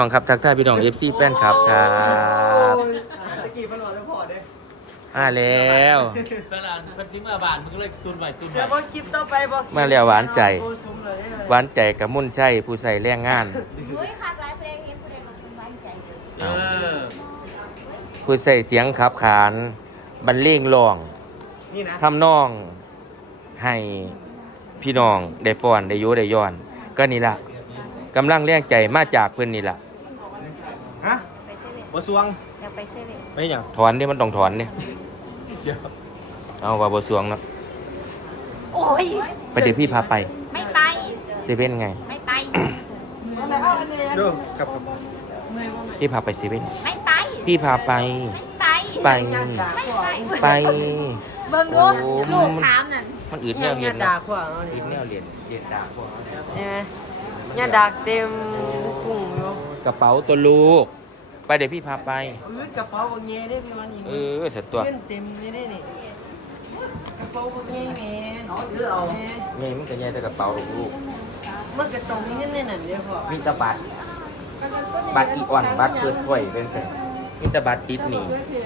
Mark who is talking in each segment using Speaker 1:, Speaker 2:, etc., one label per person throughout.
Speaker 1: น้องครับทักทายพี่น้อง FC แฟนครับครับ
Speaker 2: ตะกี้มันหลอดแล้วพอเด้
Speaker 1: แล้ว
Speaker 3: ตลาดพันชิมอาบานมันก็เลยตุนไหวตุนไหว
Speaker 2: เดี๋ยวพอคลิปต่อไปบอก
Speaker 1: มาแล้วหวานใจหวานใจกับมุ่นใจผู้ใส่แรงงาน
Speaker 4: เฮ้ยขาดหลายเพลงเห็นเพลงของคุณหวานใจเลย
Speaker 1: ผู้ใส่เสียงขับขานบรรเลงร้อง
Speaker 2: นี่นะ
Speaker 1: ทำนองให้พี่น้องได้ฟ้อนได้โยได้ย้อน ก็นี่ล่ะกำลังแรงใจมาจากเพิ่นนี่ล่ะ
Speaker 2: ฮะ
Speaker 4: ไปเซเว่น
Speaker 2: บ่สวง
Speaker 4: อยากไปเซเว่น
Speaker 2: ไปหยัง
Speaker 1: ถอนนี่มันต้องถอนนี่
Speaker 2: เดี๋ยว
Speaker 1: เอาว่าบ่สวงเนาะ
Speaker 4: โอ้ย
Speaker 1: ไปเดี๋ยวพี่พาไป
Speaker 4: ไม่ไป
Speaker 1: เซเว่นไง
Speaker 4: ไม่ไป
Speaker 2: เด้อกับ
Speaker 1: พี่พาไปเซเว่น
Speaker 4: ไม่ไป
Speaker 1: พี่พาไป
Speaker 4: ไม่ไป
Speaker 1: ไป
Speaker 4: ไม่ไป
Speaker 1: ไป
Speaker 4: เบิ่งดู
Speaker 1: โอ้
Speaker 4: ลูกถามนั่น
Speaker 1: มันอึดแนวเรียน
Speaker 2: ด่า
Speaker 1: นะ
Speaker 2: ขวางเอา
Speaker 1: อึ
Speaker 2: นี่
Speaker 1: ดแนวเรียนด่าพวก
Speaker 2: ใช่ไหมเนี่ยดักเต็มกุ้งอยู่
Speaker 1: กระเป๋าตัวลูก ไปเดี๋ยวพี่พาไป
Speaker 2: พื้นกระเป๋าบางเงี้ยได้พี่วันอีก
Speaker 1: เสร็จตัว
Speaker 2: เงินเต็มเลยได้นี่กระเป๋าบางเงี้ยแม่เอาถือเอา
Speaker 1: เงยมันก็ใหญ่แต่กระเป๋าลูก
Speaker 2: มันก็ต้องมีเงินในนั้นเด้อพ่อ
Speaker 1: มีแตะบัตรอีอ่อนบัตรเปิดถ้วยเป็นแสนมีแตะบัตรติดหนี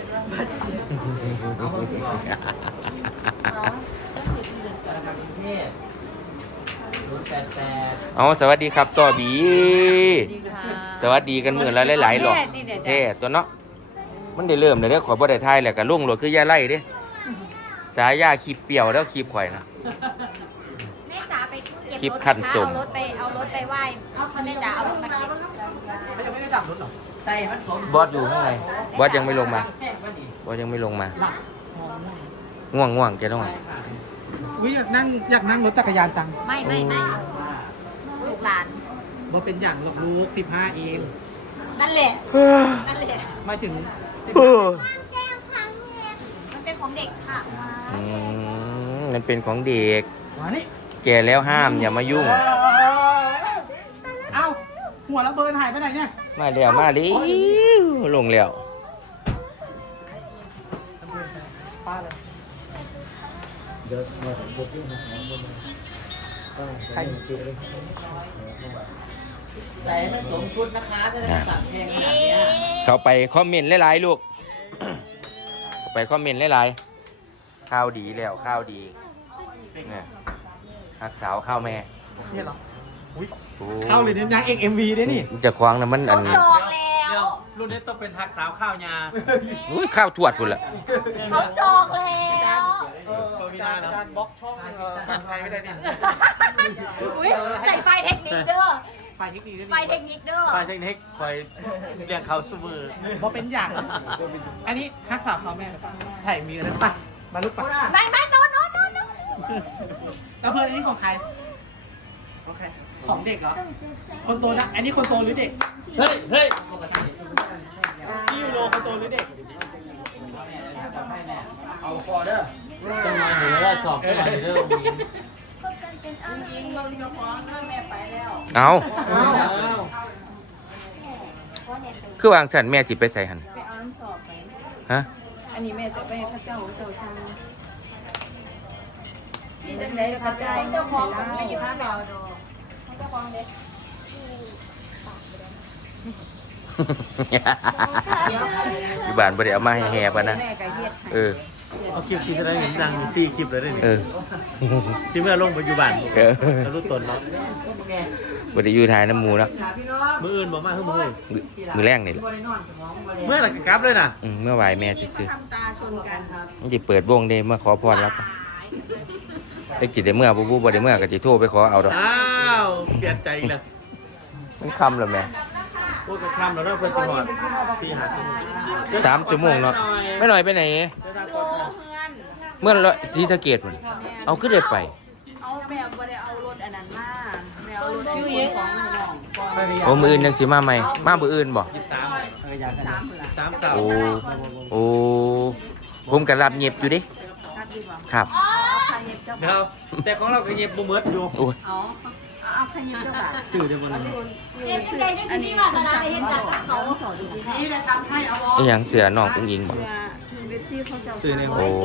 Speaker 1: เอาสวัสดีครับซอบีสวัสดีกันมื้อละหลายๆหรอกแท้ตัวเนาะมันได้เริ่มแล้วเด้อขอยบ่ได้ทายแล้วก็ลุงโลดคือย่าไล่เด้สายาขีบเปรี้ยวแล้วขีบข่อยนะ
Speaker 4: แม่จ๋าไปเก็บ
Speaker 1: คลิป
Speaker 4: รถ
Speaker 1: คันส่ง
Speaker 4: เอารถไปไหว้แม่จ๋าเอารถมาเก็บ
Speaker 1: บอสอยู่ข้างในบอสยังไม่ลงมาบอสยังไม่ลงมาง่วงจะต้อง
Speaker 5: อุ้ยอยากนั่งรถจักรยานจัง
Speaker 4: ไม่ลูกหลาน
Speaker 5: บ่เป็นอย่างหรอกลูก15เอง
Speaker 4: นั่นแหละนั่นแหละ
Speaker 5: ไม่ถึง
Speaker 4: มันเป็นของเด็กค่ะ
Speaker 1: มันเป็นของเด็ก
Speaker 5: มานี่
Speaker 1: แก่แล้วห้ามอย่ามายุ่ง
Speaker 5: เอ้าหัวระเบิดหายไปไหนเนี่ย
Speaker 1: มาแล้วลงแล้ว
Speaker 5: ป้าเลยเดี๋ยวมาบุกยุ่งใครเกี่ยวเลย
Speaker 3: ใส่ไม่สมชุดนะคะจะได้สั่งเพลงขนาดนี้
Speaker 1: เขาไปคอมเมนต์หลายๆลูก ไปคอมเมนต์หลายๆข้าวดีแล้วข้าวดีเนี่ยหักสาวข้าวแม่
Speaker 5: เนี่ยเหรออุ้ย
Speaker 1: โอ้
Speaker 5: เข้าเลยเนี่ยนางเอก MV ด้วยนี่
Speaker 1: จะคว้างนะมันอัน
Speaker 4: เขาจองแล้ว
Speaker 3: รุ่นนี้ต้องเป็นทักสาวข้าวยา
Speaker 1: อุ้ยข้าวทวดพุ่นละ
Speaker 4: เขาจองแล้ว
Speaker 3: ตัวนี้ได้แล้ว
Speaker 5: การบล็อกช่องการไทยไม่ได้เนี่ย
Speaker 4: อุ้ยใส่ไฟเทคนิคเด้อ
Speaker 5: ไฟเทคนิคด้วย
Speaker 4: ไฟเทคนิคเด้อ
Speaker 3: ฝ่ายเทคนิคคอยเรียกเขาเสมอ
Speaker 5: บ่เป็นอย่างอันนี้ทักษะเขาแม่ถ่ายมีอะไรป่ะมาลุกป่ะ
Speaker 4: ไม่โน้ต
Speaker 5: แล้วเพื่อนอันนี้ของใคร
Speaker 2: โอเค
Speaker 5: ของเด็กเหรอคนโตนะอันนี้คนโตหรือเด็ก
Speaker 3: เฮ้ย
Speaker 5: พี่ยูโรคนโตหรือเด็ก
Speaker 3: เอาคอเด้อจะมาเห็นว่าสอบจะมาเด้อ
Speaker 1: เอาคือวางสันแม่สิไปใส่หัน
Speaker 6: ไปเอาน้ำสอบไป
Speaker 1: ฮะ
Speaker 6: อันนี้แม่จะไปให้พระเจ้าทางมีจังไดพระเจ้า
Speaker 4: เจ้าของกับไม่อยู่เปล่าเจ้าของเด็ก
Speaker 1: อยู่บ้านบ่ได้เอามาให้แห่ปะนะ
Speaker 6: แม่ก็เฮ็ดให้
Speaker 1: เออ
Speaker 3: เอาคลิปที่จะได้เห็นดังมี4คลิปเลยได้
Speaker 1: เออ
Speaker 3: ที่เมื่อลงปัจจุบัน
Speaker 1: เออ
Speaker 3: แล้วรู้ตนเนาะ
Speaker 1: บ่ได้อยู่ถ่ายน้ำหมูแล้ว
Speaker 2: พี่น้อง
Speaker 3: มืออื่นบอกมาคือมือ
Speaker 1: มือแรงนี่แหละ
Speaker 2: บ่ได้นอนสมองบ่ได้
Speaker 3: เมื่อไหร่กลับเลยนะ
Speaker 1: เมื่อวายแม่ซื้อ
Speaker 6: ทำตาชนกันครับ
Speaker 1: ๆมันจะเปิดวงเดเมื่อขอพรแล้วกันไอ้จิตได้เมื่อบูบ่ได้เมื่อก็จะโทรไปขอเอาดอก
Speaker 3: อ้าวเปลี่ยนใจอีกแล้ว
Speaker 1: มันคำแล้วแม่
Speaker 3: พูดกับคำแล้วเนาะเพื่อนจังหวัด
Speaker 1: 3 ชั่วโมงเนาะไม่หน่อยไปไหน
Speaker 6: โลเฮือน
Speaker 1: เมื่อละที่สะเกตพุ่นเอาขึ้นได้ไป
Speaker 6: เอาแม่บ่ได้เอารถอันนั้นมาแม่เอารถอันนี้ของน้องก่อน
Speaker 1: โอ้มืออื่นยังสิมาใหม่มามืออื่นบ่
Speaker 3: 23เสา
Speaker 1: โอ้โอ้ผมก็รับเงียบอยู่เดิ
Speaker 6: ครับดีบ่
Speaker 1: ครับ
Speaker 6: เอาขยิบเจ้า
Speaker 3: เดี๋ยวแต่ของเราก็เงียบบ่เมิดอยู่
Speaker 1: โอ้ย
Speaker 6: เอาขยิบเจ้าบ่า
Speaker 3: สื่อจะบ่ได้
Speaker 4: เด็กที่ใดที่นี่ว่าเวลาไปเห็นจากเขา
Speaker 5: นี่เลยทำให้เอา
Speaker 1: อีหยังเสือน้องอุ้งอิงบ่
Speaker 6: เพื่อเวทีเขาจะ
Speaker 3: สื่อใน
Speaker 1: โอ้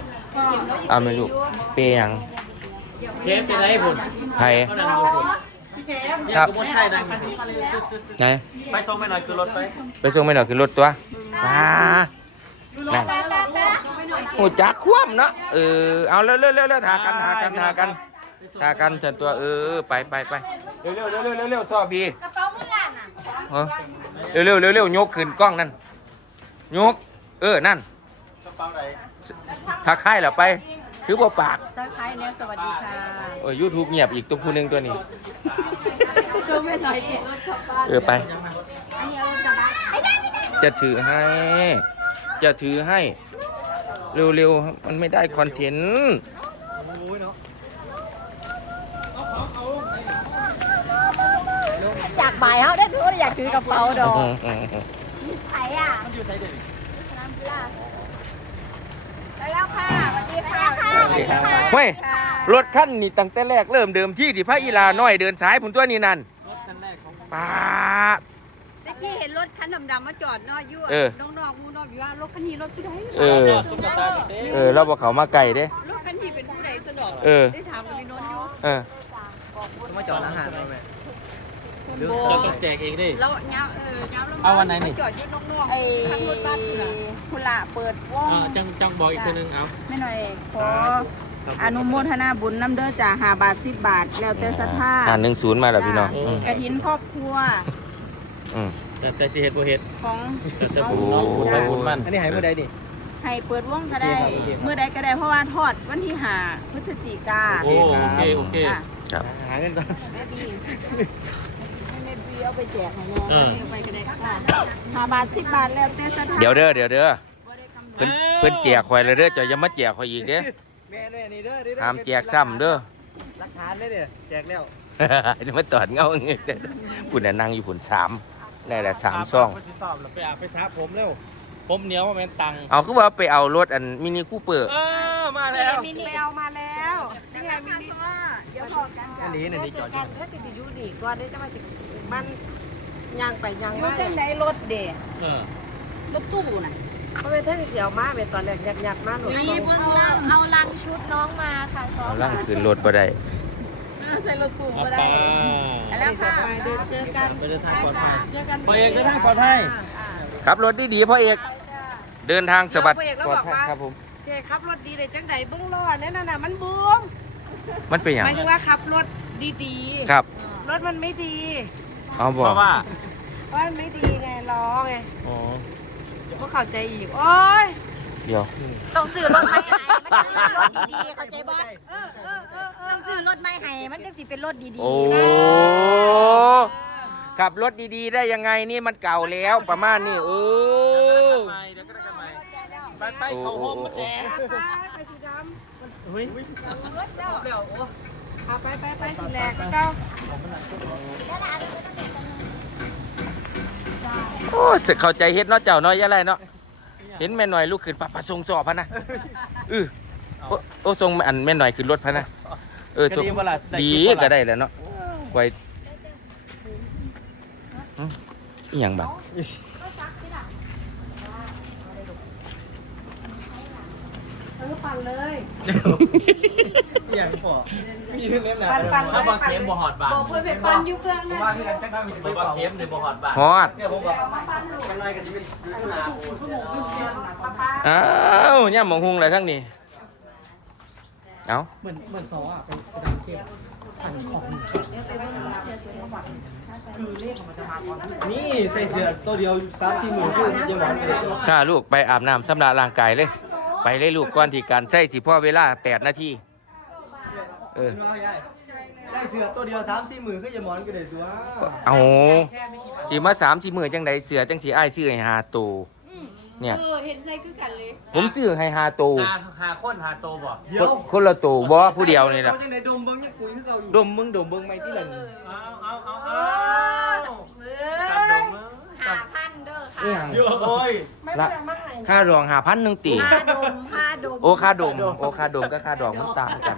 Speaker 1: เอาไหม่ลูกเปียง
Speaker 3: เคสจะได้ผล
Speaker 1: ไผ
Speaker 3: เขานั่งอยู่ผล
Speaker 1: ครับ
Speaker 3: บนไข่ดัง
Speaker 1: ไหน
Speaker 3: ไปส่งไปหน่อยคือรถไป
Speaker 1: ไปส่งไปหน่อยขึ้นรถตัวป้านั่นโอ้จักคว่ำเนาะเอาเร็วทากันฉันตัวไปเร็วซอบี
Speaker 4: กระเป๋าเงินล้านอ่ะ
Speaker 1: เร็วยกขึ้นกล้องนั่นยกนั่น
Speaker 3: กระเป๋าไหน
Speaker 1: ทักทายแล้วไปคือบ่ปาก
Speaker 6: ทักทายเนี่ยสวัสดีค่ะ
Speaker 1: YouTube เงียบอีกตัวผู้หนึงตัวนี้
Speaker 6: ซูมไม่หน่อยดิ
Speaker 1: ไป
Speaker 4: อันนี้เอาจะได้ไอ้ได้ไม่ได้
Speaker 1: จะถือให้เร็วๆมันไม่ได้คอนเทนต์
Speaker 6: อยากบ่ายเขาได้ดูอยากถือกระเป๋าดอก
Speaker 4: มีใส่อ่ะ
Speaker 3: มันอยู่ไหนเด็ก
Speaker 6: ไปแล้วค่ะสวัสดีค่ะ
Speaker 1: เฮ้ยรถคันนี้ตั้งแต่แรกเริ่มเดิมที่พระอีลาน้อยเดินสายผุนตัวนี้นั่น
Speaker 3: รถคันแรกของ
Speaker 1: ป้า
Speaker 6: เมื่อกี้เห็นรถคันดำๆมาจอดนอกยั่วน้องๆมูนอกอยู่ว่ารถคันนี้รถผู้ใด
Speaker 3: ตุ๊กตาเต้
Speaker 1: เราบอกเขามาไก่เด้
Speaker 6: รถคันนี้เป็นผู้ใดสนอกได้ถามกับพี่นนท์อยู่
Speaker 2: มาจอดอาหารเราไหม
Speaker 3: จะต้องแจกเองดิ
Speaker 6: แล้วเงาแล้ว
Speaker 3: เอาวันไหนนี่
Speaker 6: จอดอยู่นอกๆข้างรถบ้านคุณละเปิดว่อง
Speaker 3: จังบอกอีกทีนึงเอา
Speaker 6: ไม่หน่อยขออนุโมทนาบุญน้ำเด้อจ่า5 บาท 10 บาท แล้วแต่ศรัทธา
Speaker 1: 10มาแล้วพี่น้อง
Speaker 6: กระถินครอบครัว
Speaker 3: แต่สิเฮ็ดบ่เฮ็ด
Speaker 6: ของ
Speaker 3: แต่ผมน้องคุณไปบุญมัน
Speaker 2: อันนี้หายเมื่อใดดิ
Speaker 6: ให้เปิดว่องก็ได้ เมื่อใดก็ได้เพราะว่าทอดวันที่5 พฤศจิกา
Speaker 3: โอเค
Speaker 1: ครับ
Speaker 2: หาเงินก่อน
Speaker 6: แม่ดีให้แม่ดีเอาไปแจกให้แม่เอาไปก็ได้ค่ะ5 บาท 10 บาทแล้วแต่ศรัทธา
Speaker 1: เดี๋ยวเด้อเพิ่นแจกข่อยเลยเด้อจะอย่ามาแจกข่อยอีกเด้
Speaker 2: แม่ด้วยนี่เด้อ
Speaker 1: ห้ามแจกซ้ำเด้อ
Speaker 2: หลักฐานได้เด้อแจกแล้ว
Speaker 1: จะมาตอดเงาเงี้ยคุณน่ะนั่งอยู่ผุน3ได้ละ3ซ่อง
Speaker 3: ไปอาบไปซับผมเร็วผมเหนียวว่าแม่นตัง
Speaker 1: เอาคือว่าไปเอารถอันมินิคูเปอร์
Speaker 3: มาแล้ว
Speaker 6: มินิเอามาแล้วนี่ไงมินิเดี๋ยวพอกัน
Speaker 2: อันนี้นี่จอดอยู่
Speaker 6: ถ้าติดอยู่นี่ก่อนได้จะมาถึงบ้านย่างไปย่างมาอยู่จังไหนรถเด็รถตู้น่ะเขาไปเท่งเสียวมาเป็นตอนแรกยัดมาหนู
Speaker 4: เอาลังชุดน้องมาค่ะซ้อ
Speaker 1: เอา
Speaker 4: ม
Speaker 1: ล่างขึ้นรถบ่ได้
Speaker 6: ใส่รถตู้
Speaker 3: เอา
Speaker 6: ก็
Speaker 3: ไป
Speaker 6: ได้แล้วค่ะเดินเจอกัน
Speaker 3: ไปเดินทางปลอดภัย
Speaker 6: เจอกัน
Speaker 3: ไปเองเดินทางปลอดภัย
Speaker 1: ขับรถดีๆพ่อเอกเดินทางสวัสดิ์
Speaker 6: เอกแล้ว
Speaker 1: ปลอ
Speaker 6: บอก
Speaker 1: ดภัย
Speaker 6: ว่า
Speaker 1: ครับผม
Speaker 6: เชขับรถดีเลยจังไหนเบื้องล้อเนี่ยน่ะมันบวม
Speaker 1: มันเป็นหยัง
Speaker 6: หมายถึงว่าขับรถดี
Speaker 1: ครับ
Speaker 6: ๆรถมันไม่ดี
Speaker 1: เอา
Speaker 3: เพ
Speaker 1: บอก
Speaker 3: ราะว่า
Speaker 6: เพราะมันไม่ดีไงล้อไง
Speaker 3: อ๋อ
Speaker 6: พวกเข้าใจอีกโอ๊ย
Speaker 1: เดี๋ยว
Speaker 4: ต้องซื้อรถไม่ให้มันต้องซื้อรถดีๆเข้าใจบ่ต้องซื้อรถไม่ให้มันจังสิเป็นรถดี
Speaker 1: โอ้ขับรถดีๆได้ยังไงนี่มันเก่าแล้วประมาณนี้
Speaker 3: เ
Speaker 1: เ
Speaker 3: ดี๋ยวก็ได้กันใหม่ไปเขาโฮมมาแจก
Speaker 6: ไปสีดำ
Speaker 3: เฮ้ย
Speaker 6: เอาไปสีแรกก็
Speaker 1: โอ้เข้าใจเฮ็ดเนาะเจ้าน้อยยะไรเนาะเห็นแม่หน่อยลูกขึ้นปะส่งสอบพะนะโอ้ส่งอันแม่หน่อยขึ้นรถพะนะส่งดีก็ได้แล้วเนาะไว้อีหยังบัด
Speaker 6: ปั่นเลย
Speaker 2: อย่างพอมีเรื่องเล่นแหละ
Speaker 6: ปั่น
Speaker 3: ถ้าบอกเข็มบ่หอดบาท
Speaker 6: บอกเพื่อนไปปั่นอยู่เครื่องนั่น
Speaker 2: ว่าที่กันจักรมันสิ
Speaker 3: ไม่
Speaker 2: ไป
Speaker 3: บอก
Speaker 2: เป่า
Speaker 3: เข็มหรือบ่หอดบาท
Speaker 1: ฮอด
Speaker 2: เสื้อผมบอกจังไรกันสิเป็น
Speaker 1: อ้าวย่ามหมองหุงอะไรทั้งนี้เอ้า
Speaker 5: เหมือนซออ่ะเป็นดำเก็บพันของหนึ่งช็อต
Speaker 2: นี่ใส่เสื้อตัวเดียว3-4หมื่นคือยังหวานไปเลย
Speaker 1: ข้าลูกไปอาบน้ำสำระร่างกายเลย ไปเลยลูกก่อนที่การใช้สิพ่อเวลา8 นาที
Speaker 2: ได้เสื้อตัวเดียว3-4หมื่นคือยังหวานกันเลยตัว
Speaker 1: เอาสิมา3-4 มื้อจังไดเสือจังสิอ้ายซื้อให้5ตัวเนี่ย
Speaker 6: เห็นใส่คือกันเลย
Speaker 1: ผมซื้อให้5ตัว
Speaker 3: หาคนหาโตบ่
Speaker 2: เดี๋ยว
Speaker 1: คนละตัวบ่ผู้เดียวนี่ล่ะ
Speaker 2: เขาจังไดดมเบิ่งยังกุยคือเก่าอยู่
Speaker 1: ดมมึงไม่ที่ละนี่
Speaker 4: 5,000เด้อค่ะ
Speaker 1: อีหยัง
Speaker 3: โอ้ย
Speaker 1: ละค่ารอง5,000นึงติ
Speaker 4: ค่าดมค่าดม
Speaker 1: โอ้ค่าดมก็ค่าดอกมันต่างกัน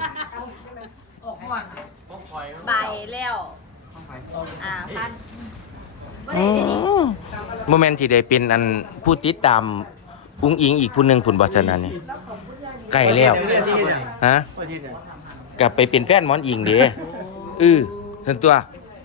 Speaker 4: ใบแล้วพัน
Speaker 1: โมเมนต์ที่ได้เป็นอันผู้ติดตามอุ้งอิงอีกผู้หนึงผุนบ่ซั่นนั่นนี่ใกล้แล้วฮะกลับไปเป็นแฟนหมอนอิงเด้ซั่นตัว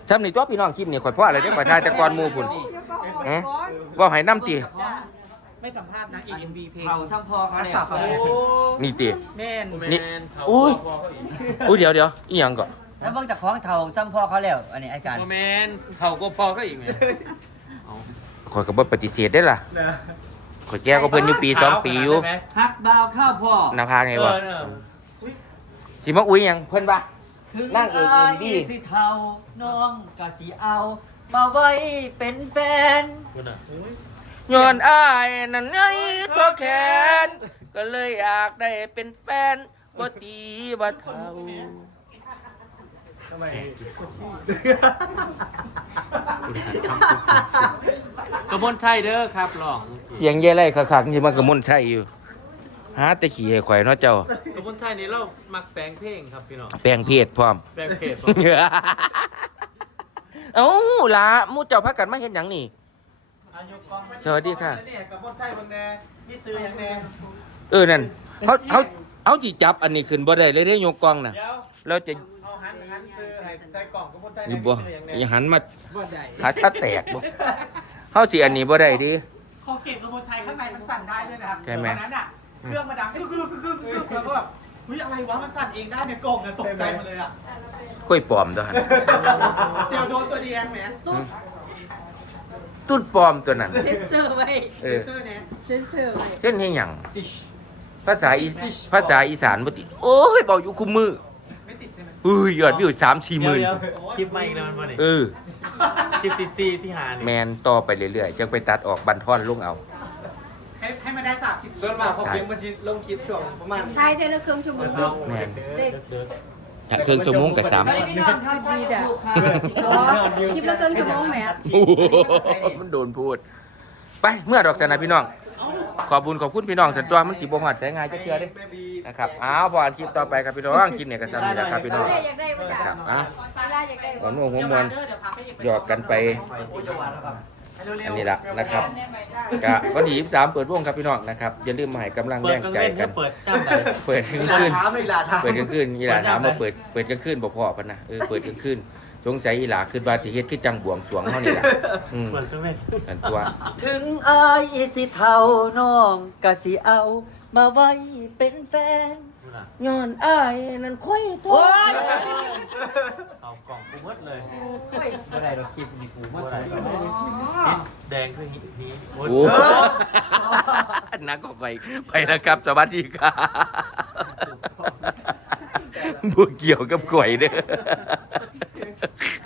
Speaker 1: ซ้ำนี่ตัวพี่น้องคลิปนี่ข่อยพ่ออะไรเด้อข่อยทายแต่ก่อนหมู่พุ่นฮะว่าให้น้ำติ
Speaker 5: ไม่สัมภาษณ์นะ EMV เพลง
Speaker 2: เขาซ้ำพอเขาเนี่ย
Speaker 1: นี่ติ
Speaker 5: แม่น
Speaker 1: นี่อุ้ยอุ้ยเดี๋ยวอีหยังก่อน
Speaker 2: แล้วเบิ่งจากของเท่าซ้ำพอเขาแล้วอันนี้อาจารย์
Speaker 3: โมเมนเท่าก็พอก็อีกไง
Speaker 1: ข่อยก็บ่ปฏิเสธได้ล่ะข่อยแก้ก็เพิ่นอยู่ปี2ปีอยู่
Speaker 2: ฮักบ่าวข้าวพ่อ
Speaker 1: หน้าผากไงวะสิมาอุ้ยหยังเพิ่นว่า
Speaker 2: ถึง
Speaker 1: นั่งเอกอินดี้
Speaker 2: สิเท่าน้องก็สิเอา มาไว้เป็นแฟน
Speaker 1: ย้อนอ้ายนั่นไงตัวแขน ก็เลยอยากได้เป็นแฟนบ่ตีบ่เท่า
Speaker 5: ทำไม
Speaker 3: กระบวนชัยเด้อครับลอง
Speaker 1: เสียงแย่ไรคักๆนี่มันก็มนต์ใช่อยู่หาแต่ขี้ให้ข่อยเนาะเจ้า
Speaker 3: กระบวนชัยนี้เรามักแปลงเพลงครับพี่น้อง
Speaker 1: แปลงเพศพร้อม
Speaker 3: แปลงเพจ
Speaker 1: เอ้าล่ะหมู่เจ้าพากันมาเฮ็ดหยังนี่ สวัสดีค่ะ
Speaker 5: เนี่ยกับพ่อใช่บางแน่มีซื้ออย่างแน่
Speaker 1: นั่นเขาสิจับอันนี้ขึ้นบ่ได้เลยเด้ยกกล้องน่ะ
Speaker 5: เดี๋ยว
Speaker 1: แล้วจะ
Speaker 5: เอาหันซื้อให้ใส่กล่องกับพ่อใช่
Speaker 1: นี่
Speaker 5: แน่
Speaker 1: บ่
Speaker 5: มีซื้ออย่างแน่
Speaker 1: อย่าหันมา
Speaker 5: บ่ได้
Speaker 1: หาชัดแตกบ่เฮาสิอันนี้บ่ได้ดิ
Speaker 5: คอเก็บกับพ่อใช่ข้างในมันสั่นได้ด้วยนะครับ
Speaker 1: ใช่ไหม
Speaker 5: วันนั้นอ่ะเครื่องมันดังกึ๊กแล้วก็แบบเฮ้ยอะไรวะมันสั่นเองได้เนี่ยกล่องเนี่ยตกใจหมดเลยอ่ะ
Speaker 1: ค่อยปลอมตัวหั่น
Speaker 5: เดี๋ยวโดนตัวดีแองแหม
Speaker 1: ตุ้นปลอมตัวนั้น
Speaker 4: เซ็นเซอร์ไว้
Speaker 1: เออ
Speaker 5: เสื้อเนี่ย
Speaker 4: เซ็นเซอร์ไว้
Speaker 1: เช่นเฮ็ดหยังภาษาอีสานบ่ติโอ้ยเว้าอยู่คุมมือ
Speaker 5: ไม่ติดใช่ไหม
Speaker 1: อุ้ยยอดวิว 3-4 หมื่น
Speaker 3: คลิปใหม่อีกแล้วมันบ่นี่
Speaker 1: เออ
Speaker 3: คลิปที่สี่ที่หานี่
Speaker 1: แมนต่อไปเรื่อยๆจะไปตัดออกบันท่อนลงเอา
Speaker 5: ให้มันได้30
Speaker 7: ส่วนมากผมเพียงมาชิลงคลิปช่วงประมาณ
Speaker 4: ไทยเทเลเครื่องชั่วโมง
Speaker 1: แมน
Speaker 3: เด้อ
Speaker 1: ถ้าเครื่องชั่วโมงกับ
Speaker 2: ใช่พี่น้องครับดีแต่
Speaker 4: คลิปละเครื่องชั่วโมงแหม
Speaker 1: 3โอ้โหมันโดนพูด ไปเมื่อดอกจันนะพี่น้อง ขอบคุณพี่น้องสันตัวมันสิบ่ฮอดใช้งานจะเชื่อเด้นะครับอ้าวพออันคลิปต่อไปครับพี่น้องคลิปเนี่ยก็ซ้ำนี่แหละครับพี่น้อง
Speaker 4: อยากได้มาจาก
Speaker 1: ครับอ่ะ
Speaker 4: เวลาอยากได้
Speaker 1: ก่อนโน้หัวมวลหยอกกันไปอันนี้ละนะครับกะวันที่23เปิดวงครับพี่น้องนะครับอย่าลืมมาให้กำลัง
Speaker 3: เปิ
Speaker 1: แร
Speaker 3: ด
Speaker 1: ง
Speaker 3: กลาง
Speaker 1: ใจ
Speaker 3: เล่น
Speaker 1: กั
Speaker 3: ก็
Speaker 1: น
Speaker 3: เปิดจ้ำใด
Speaker 1: เปิดกลาง
Speaker 7: ลา
Speaker 1: คืน
Speaker 7: ถามเลยลาถาม
Speaker 1: เปิดกลางคืนอีหลาถามว่าเปิดกลางคืนบ่พอปะนะเปิดกลางคืนสงสัยอีหลาขึ้นว่าสิเฮ็ดคือจังบวงสรวงเฮานี่ล่ะอืม
Speaker 3: เปิดกลางเล่น
Speaker 1: อันตัว
Speaker 2: ถึงอายสิเท่าน้องก็สิเอา มาไว้เป็นแฟน
Speaker 1: ย้อนอ้ายนั่นค่อยโต
Speaker 2: โอ้ย
Speaker 3: เอากล่องกูมืดเลย
Speaker 2: ไม่ได้เราคลิปมีกูมาใส่
Speaker 3: แดงคือหินนี้
Speaker 1: โอ้นักก็ไปนะครับ สวัสดีครับบ่เกี่ยวกับก๋วยเด้อ